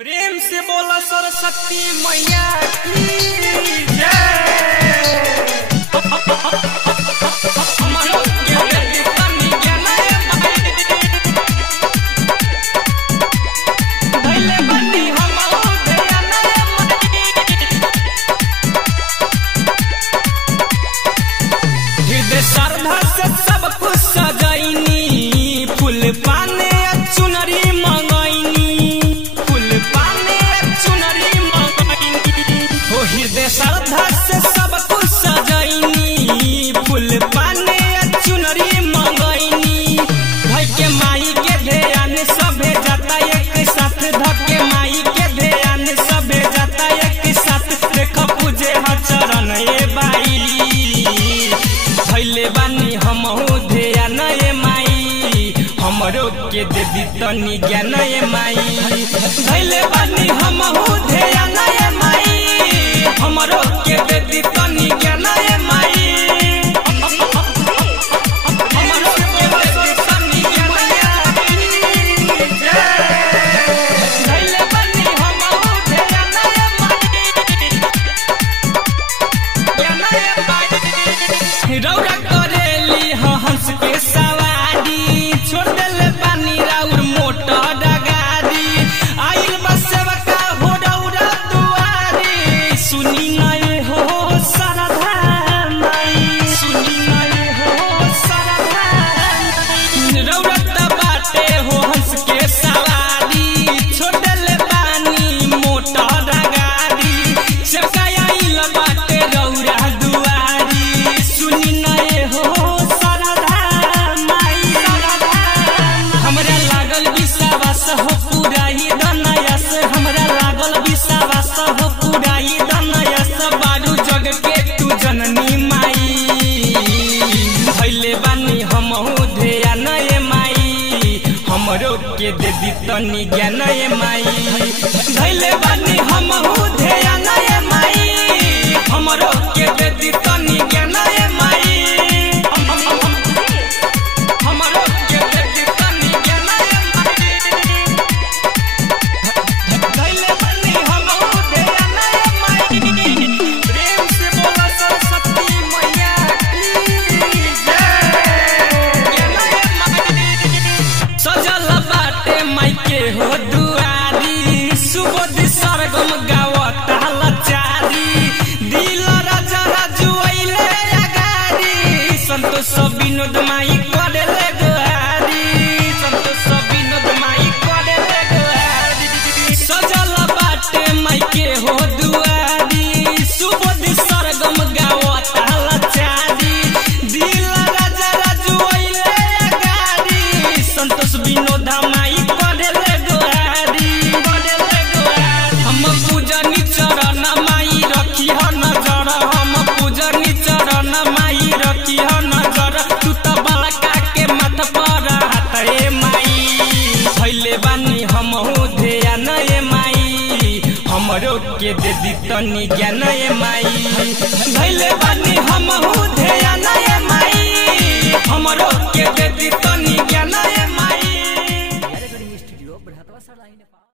प्रेम से बोला सरस्वती मैया की जय। हृदय श्रद्धा से सब कुछ सजाइनी, फूल पाने चुनरी हृदय श्रद्धा से सब कुछ सजाइनी, फूल पाने चुनरी मंगैनी। भाई के माई के ध्यान सभे जाता एक साथ, धके माई के ध्यान सभे जाता एक साथ। देख पूजे चरण ए बाई, भैले बानी हमहू ध्यान ए माई, हमरो के दे दी तनी ज्ञान ए माई। भैले बानी हमहू ध्यान ए माई, हमरो के दे दी तनी ज्ञान ए माई। हमरो के दे दी तनी ज्ञान ए भैले बानी हमहू ध्यान ए माई, ज्ञान ए माई। रौरा करेली हंस के सवारी, छोड़ देले बानी राउर मोटर गाड़ी। आइल बसेवका हो रौरा दुआरी, सुनी नए हो सरधा माई, सुनी नए हो सरधा। रौरत बाटे हो हंस के सवारी, छोड़ देले बानी मोटर गाड़ी। सेवका आइल बाटे रौरा दुआरी, सुनी नए हो सरधा माई, सरधा। हमरा लागल विश्वास हो पुराई दनयस, हमरा लागल विश्वास हो पुराई दनयस। बारू जग के तू जननी माई, भैले बानी हमहू ध्यान ए माई, हमरो के दे दी तनी ज्ञान ए माई। भैले बानी हमहू ध्यान ए माई, हमरो के दे दी तनी ज्ञान ए माई। हमरो के दे दी तनी ज्ञान ए माई, भैले बानी हमहू ध्यान ए माई। प्रेम से बोला सरस्वती मैया की जय। ज्ञान ए माई। सजल बाटे माई के हो दुआरी, सुबोध सरगम गावता लचारी। दिल राजा राजू अइले अगारी, संतोष विनोद माई करेले गोहारी, संतोष विनोद माई करेले गोहारी। सजल बाटे माई के हो दुआरी, सुबोध सरगम गावता लचारी। दिल राजा राजू अइले अगारी, संतोष विनोद माई करेले गोहारी, करेले गोहारी। हम पूजनी चरण माई रखी ह नजर, हम पूजनी चरण माई रखी ह नजर। तू तो बलका के मत पर हाथ ए माई, भैले बानी हमहू ध्यान ए माई, हमरो के दे दी तनी ज्ञान ए माई। भैले बानी हमहू ध्यान ए माई, हमरो के दे दी तनी ज्ञान ए